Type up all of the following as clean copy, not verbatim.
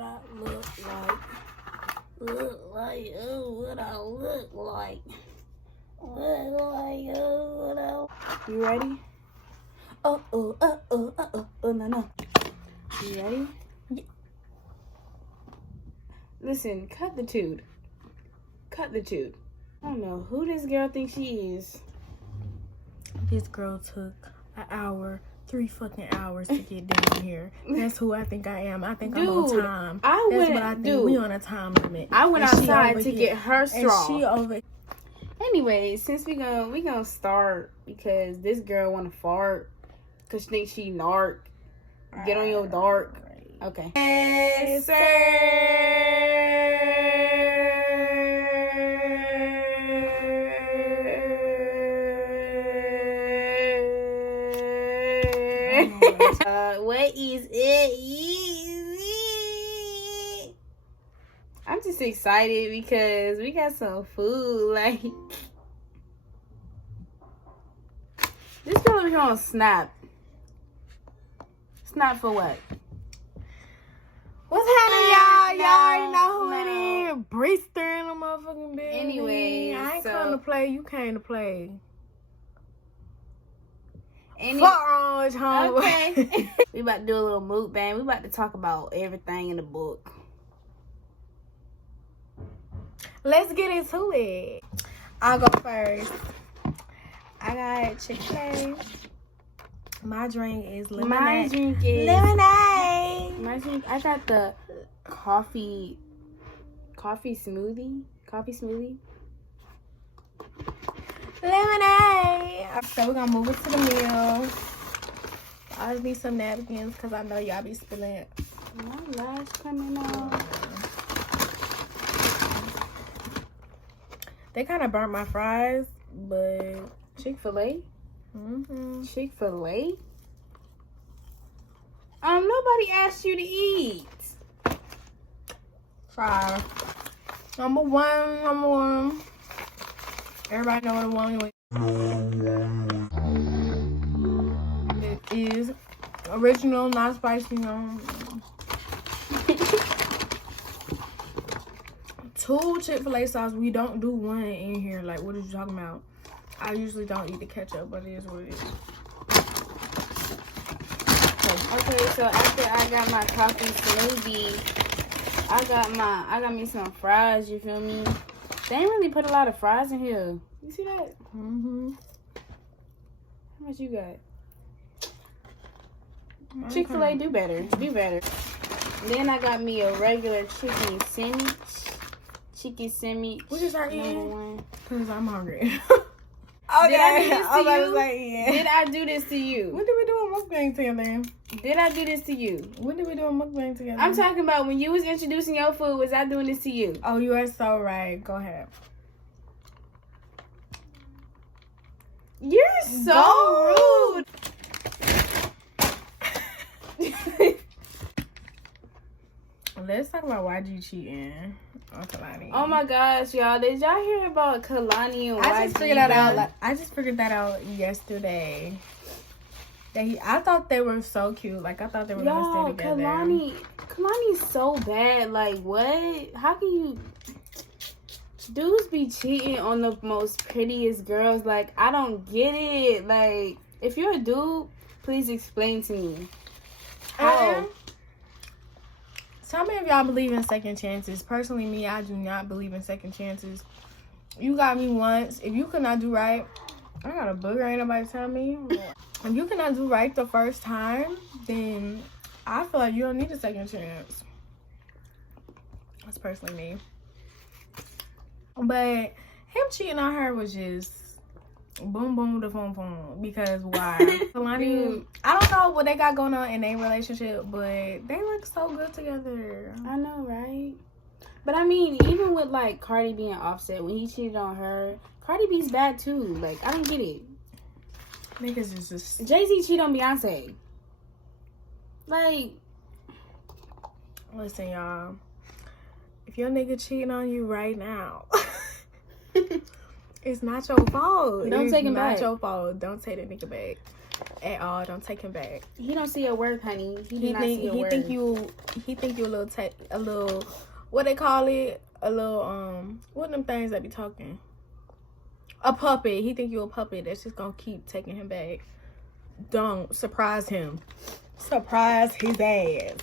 what I look like. Look like, oh, what I look like. Look like, oh, what I... You ready? No. You ready? Yeah. Listen, cut the tude. Cut the tude. I don't know who this girl thinks she is. This girl took an hour, 3 fucking hours to get down here. That's who I think I am. I think I'm on time. That's what I think. We on a time limit. I went outside to get her straw. And she over. Anyway, since we gonna start because this girl wanna fart because she thinks she narc. Get on your dark. Okay. Yes, sir. What is it? I'm just excited because we got some food. Like, this girl over here on Snap. Snap for what? What's happening, y'all? Y'all already know who it is. Breester in the motherfucking bed. Anyway, I ain't come to play. You came to play. Fuck wrong with home. Okay. We about to do a little mukbang. We about to talk about everything in the book. Let's get into it. I'll go first. I got Chick-Fil-A. My drink is lemonade. My drink is lemonade. My drink, I got the coffee smoothie. Lemonade. So we're gonna move it to the meal. I just need some napkins because I know y'all be spilling it. My lash coming off. They kind of burnt my fries, but Chick-fil-A? Mm-hmm. Chick-fil-A? Nobody asked you to eat. Fry. Number one. Everybody know what the one is. It is original, not spicy, no. 2 Chick-fil-A sauce. We don't do one in here. Like, what are you talking about? I usually don't eat the ketchup, but it is what it is. Okay, so after I got my coffee smoothie, I got me some fries, you feel me? They ain't really put a lot of fries in here. You see that? Mm-hmm. How much you got? Chick-fil-A do better. Then I got me a regular chicken sandwich. What is our eating? Because I'm hungry. Okay. Did I do this to you? When did we do a mukbang together? Did I do this to you? When did we do a mukbang together? I'm talking about when you was introducing your food. Was I doing this to you? Oh, you are so right. Go ahead. You're so rude. Let's talk about YG cheating on Kalani. Oh my gosh, y'all! Did y'all hear about Kalani and YG? I just figured that out yesterday. I thought they were so cute. Like, I thought they were gonna stay together. Kalani's so bad. Like, what? How can you? Dudes be cheating on the most prettiest girls. Like, I don't get it. Like, if you're a dude, please explain to me how. Tell me if y'all believe in second chances. Personally, me, I do not believe in second chances. You got me once. If you cannot do right, I got a booger. Ain't nobody tell me. If you cannot do right the first time, then I feel like you don't need a second chance. That's personally me. But him cheating on her was just boom, boom, the phone. Because why? Kalani, I don't know what they got going on in their relationship, but they look so good together. I know, right? But I mean, even with like Cardi B and Offset, when he cheated on her, Cardi B's bad too. Like, I don't get it. Niggas is just Jay-Z cheated on Beyonce. Like, listen, y'all. If your nigga cheating on you right now, it's not your fault. Don't take him back. It's not your fault. Don't take that nigga back. at all. Don't take him back. He don't see your worth, honey. He think you a little what they call it? A little what them things that be talking? A puppet. He think you a puppet that's just gonna keep taking him back. Don't surprise him. Surprise his ass.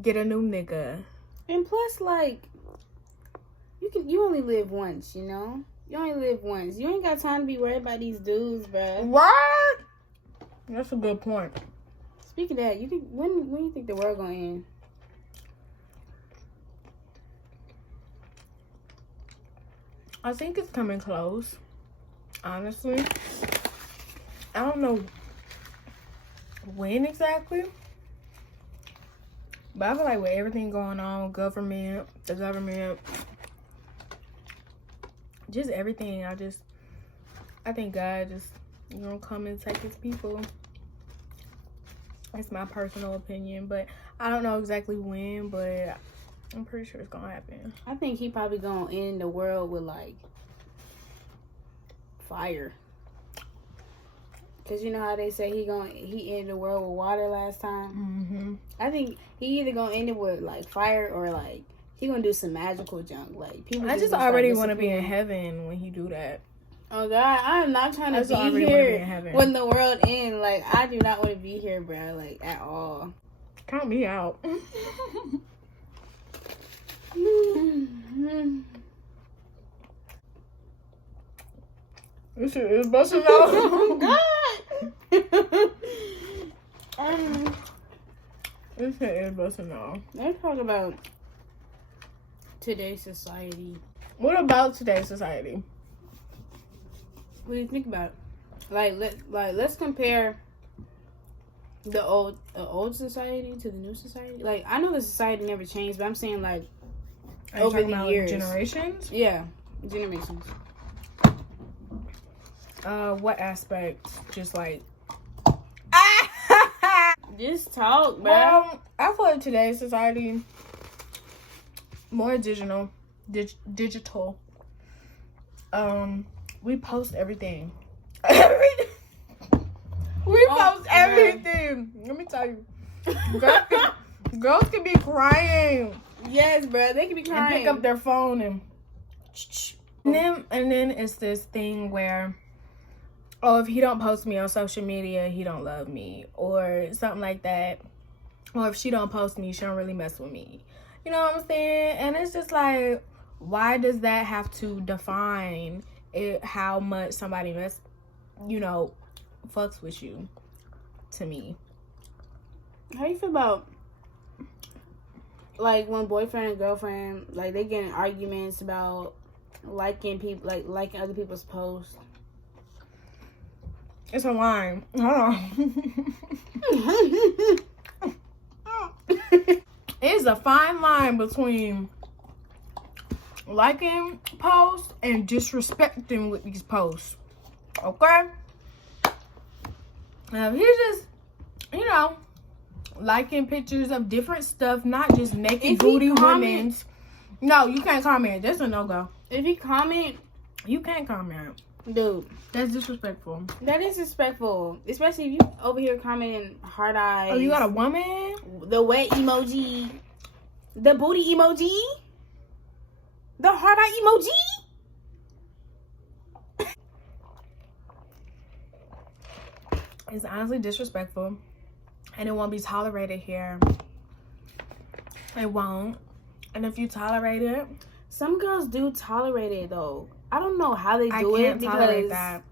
Get a new nigga. And plus, like, you only live once, you know? You only live once. You ain't got time to be worried about these dudes, bruh. What? That's a good point. Speaking of that, you think when you think the world gonna end? I think it's coming close. Honestly, I don't know when exactly, but I feel like with everything going on, the government, just everything, I think God just come and take his people. It's my personal opinion, but I don't know exactly when, but I'm pretty sure it's gonna happen. I think he probably gonna end the world with like fire. Cause you know how they say he ended the world with water last time. Mm-hmm. I think he either gonna end it with like fire or like he gonna do some magical junk. Like people. I just already want to be in heaven when he do that. Oh God, I'm not trying to be here when the world ends. Like I do not want to be here, bro. Like at all. Count me out. This shit is busting out. Oh God. This shit is busting out. Let's talk about today's society. What about today's society? What do you think about it? Let's compare the old society to the new society. Like I know the society never changed, but I'm saying like over the years, generations. Yeah, generations. What aspect? Just like just talk, bro. Well, I feel like today's society more digital. We post everything. We post everything. Let me tell you, girls can be crying. Yes, bro, they can be crying. And pick up their phone and then it's this thing where, oh, if he don't post me on social media, he don't love me, or something like that. Or if she don't post me, she don't really mess with me. You know what I'm saying? And it's just like, why does that have to define how much somebody fucks with you? To me, how you feel about like when boyfriend and girlfriend like they get in arguments about liking other people's posts? It's a line. Hold on. It's a fine line between liking posts and disrespecting with these posts. Okay? Now, if you're just, liking pictures of different stuff, not just naked booty women's. No, you can't comment. That's a no-go. If you comment, you can't comment. Dude, that's disrespectful. That is disrespectful. Especially if you over here commenting hard eyes. Oh, you got a woman? The wet emoji. The booty emoji. The hard eye emoji. It's honestly disrespectful. And it won't be tolerated here. It won't. And if you tolerate it. Some girls do tolerate it though. I don't know how they do it because that.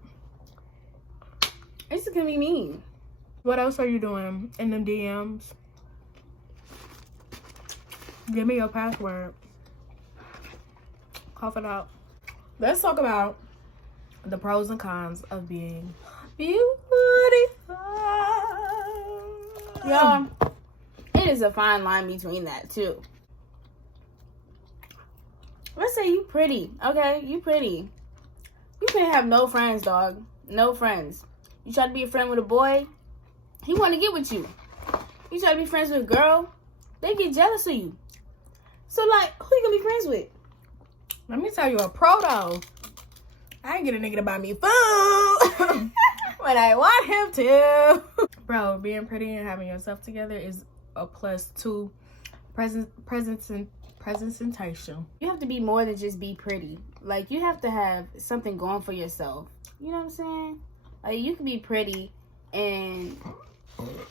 It's gonna be mean. What else are you doing in them DMs? Give me your password. Cough it out. Let's talk about the pros and cons of being beautiful. Yeah, it is a fine line between that too. Let's say you pretty, okay? You pretty. You can't have no friends, dog. No friends. You try to be a friend with a boy, he want to get with you. You try to be friends with a girl, they get jealous of you. So, like, who you gonna be friends with? Let me tell you a pro, though. I ain't get a nigga to buy me food. when I want him to. Bro, being pretty and having yourself together is a plus to presentation. You have to be more than just be pretty. Like, you have to have something going for yourself. You know what I'm saying? Like, you can be pretty and,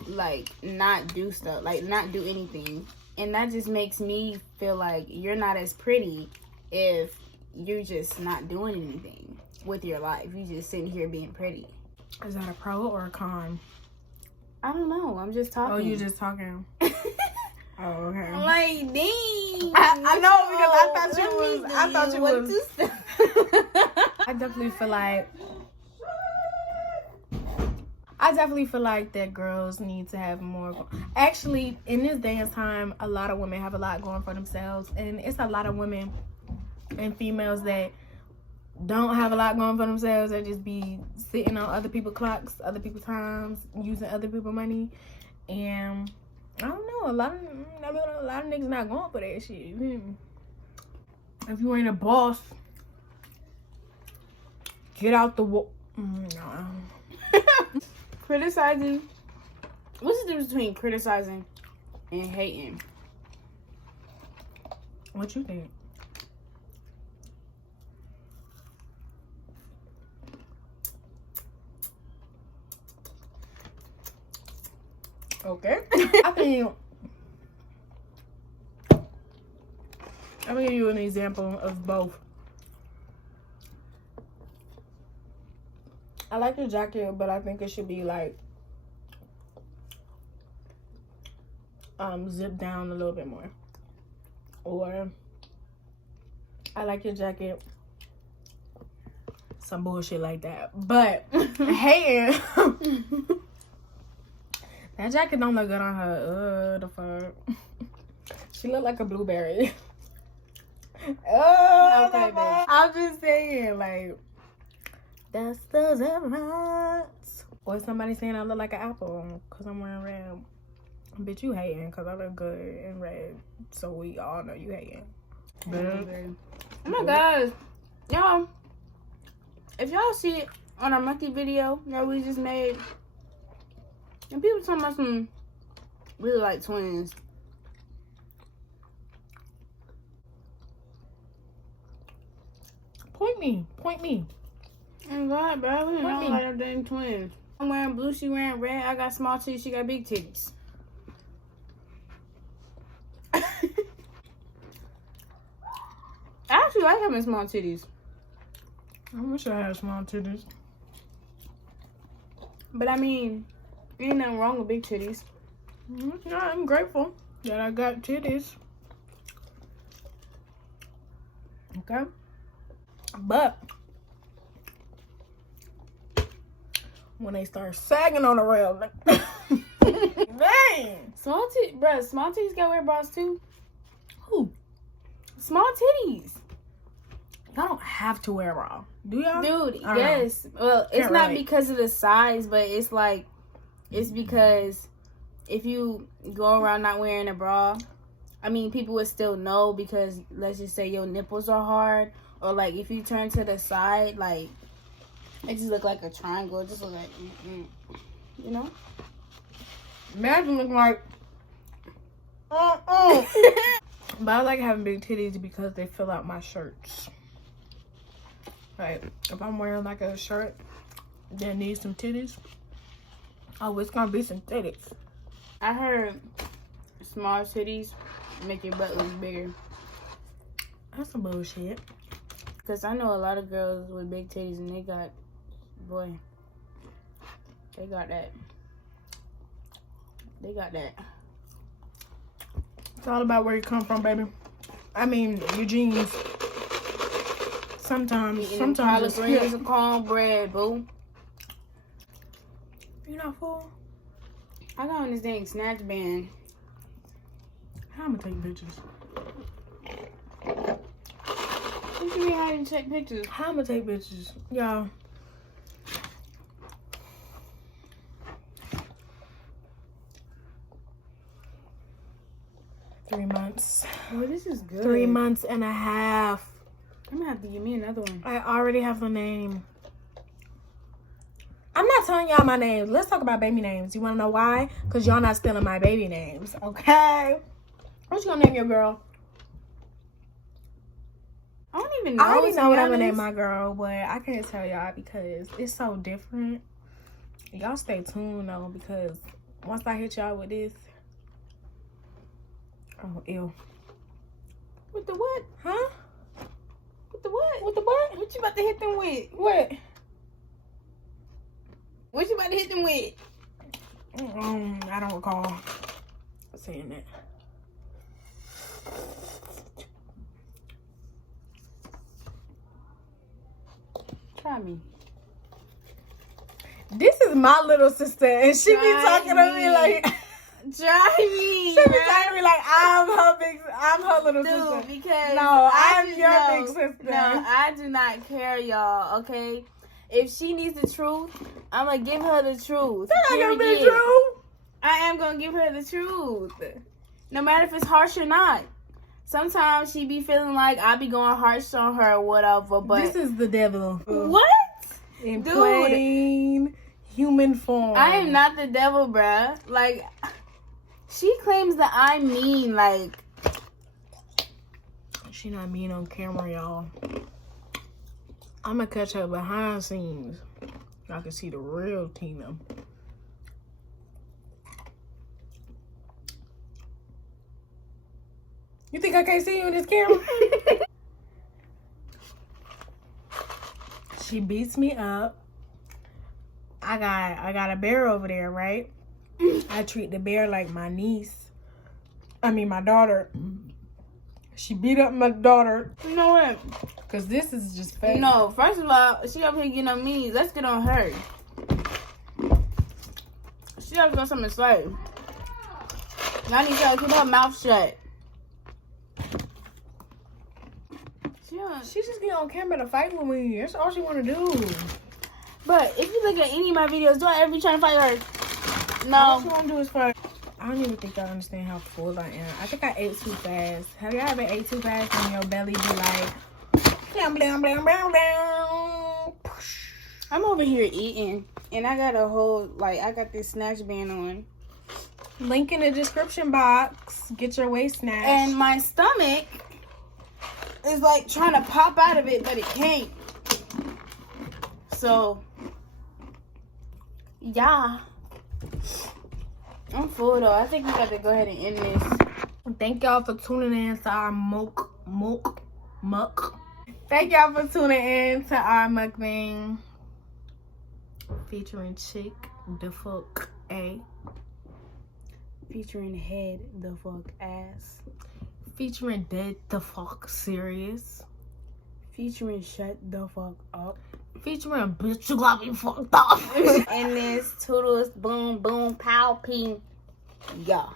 like, not do stuff. Like, not do anything. And that just makes me feel like you're not as pretty if you're just not doing anything with your life. You just sitting here being pretty. Is that a pro or a con? I don't know. I'm just talking. Oh, you just talking. Oh, okay. I'm like, dang. I know, because I thought you was. I definitely feel like that girls need to have more. Actually, in this day and time, a lot of women have a lot going for themselves, and it's a lot of women and females that don't have a lot going for themselves. They just be sitting on other people's clocks, other people's times, using other people's money, and I don't know. A lot of niggas not going for that shit. If you ain't a boss, get out the wall. Criticizing. What's the difference between criticizing and hating? What you think? Okay. I'm gonna give you an example of both. I like your jacket, but I think it should be like zipped down a little bit more. Or I like your jacket, some bullshit like that. But hating, that jacket don't look good on her. The fuck. She look like a blueberry. Okay, babe. I'm just saying, like, that's the difference. Or somebody saying I look like an apple because I'm wearing red. Bitch, you hating because I look good in red. So we all know you hating. Oh my gosh. Y'all, if y'all see it on our monkey video that we just made, and people talking about some really like twins. Point me. Oh God, bro, we don't like our damn twins. I'm wearing blue, she wearing red. I got small titties, she got big titties. I actually like having small titties. I wish I had small titties. But I mean, ain't nothing wrong with big titties. Yeah, I'm grateful that I got titties. Okay. But when they start sagging on the rail, like, dang. Small titties, bruh, small titties got wear bras too. Who? Small titties. Y'all don't have to wear a bra, do y'all? Dude, yes. Well, it's not because of the size, but it's like, it's because if you go around not wearing a bra, I mean, people would still know because let's just say your nipples are hard. Or, like, if you turn to the side, like, it just look like a triangle. It just look like, you know? Imagine looking like, But I like having big titties because they fill out my shirts. Like, if I'm wearing, like, a shirt that needs some titties, oh, it's gonna be some titties. I heard small titties make your butt look bigger. That's some bullshit. Because I know a lot of girls with big titties and they got, boy, they got that. They got that. It's all about where you come from, baby. I mean, your jeans. Sometimes collard greens and cornbread, boo. You not full? I got on this dang snatch band. How I'm gonna take pictures? What you mean how you take pictures? How I'm gonna take pictures? Y'all. Three months. Oh, this is good. 3 months and a half. I'm gonna have to give me another one. I already have the name. I'm not telling y'all my names. Let's talk about baby names. You want to know why? Because y'all not stealing my baby names, okay? What you gonna name your girl? I don't even know. I already know what I'm gonna name my girl, but I can't tell y'all because it's so different. Y'all stay tuned though, because once I hit y'all with this, oh ew. With the what? Huh? With the what? With the what? What you about to hit them with? What? What you about to hit them with? I don't recall saying that. Try me. This is my little sister, and she be talking to me like. Try me. She be talking to me like I'm her little sister. Because no, I'm your big sister. No, I do not care, y'all. Okay, if she needs the truth, I'm gonna give her the truth. You're not gonna be true. I am gonna give her the truth, no matter if it's harsh or not. Sometimes she be feeling like I be going harsh on her or whatever, but this is the devil. What? In plain human form. I am not the devil, bruh. Like, she claims that I'm mean. Like, she not mean on camera, y'all. I'm gonna catch her behind scenes. I can see the real Tina. You think I can't see you in this camera? She beats me up. I got a bear over there, right? I treat the bear like my niece. I mean, my daughter. She beat up my daughter. You know what? Because this is just fake. No, first of all, she up here getting on me. Let's get on her. She always got something to say. I need to keep her mouth shut. She just get on camera to fight with me. That's all she want to do. But if you look at any of my videos, do I ever be trying to fight her? No. All she want to do is fight. I don't even think y'all understand how full I am. I think I ate too fast. Have y'all ever ate too fast and your belly be like... Blam, blam, blam, blam, blam. I'm over here eating. And I got a whole... Like, I got this snatch band on. Link in the description box. Get your waist snatched. And my stomach is like trying to pop out of it, but it can't. So, yeah. I'm full though. I think we got to go ahead and end this. Thank y'all for tuning in to our muck. Thank y'all for tuning in to our mukbang featuring Chick-Fil-A. Featuring Head the Fuck Ass. Featuring Dead the Fuck Serious. Featuring Shut the Fuck Up. Featuring Bitch You Got Me Fucked Up. And this Toodles Boom Boom Pow Ping. Yeah.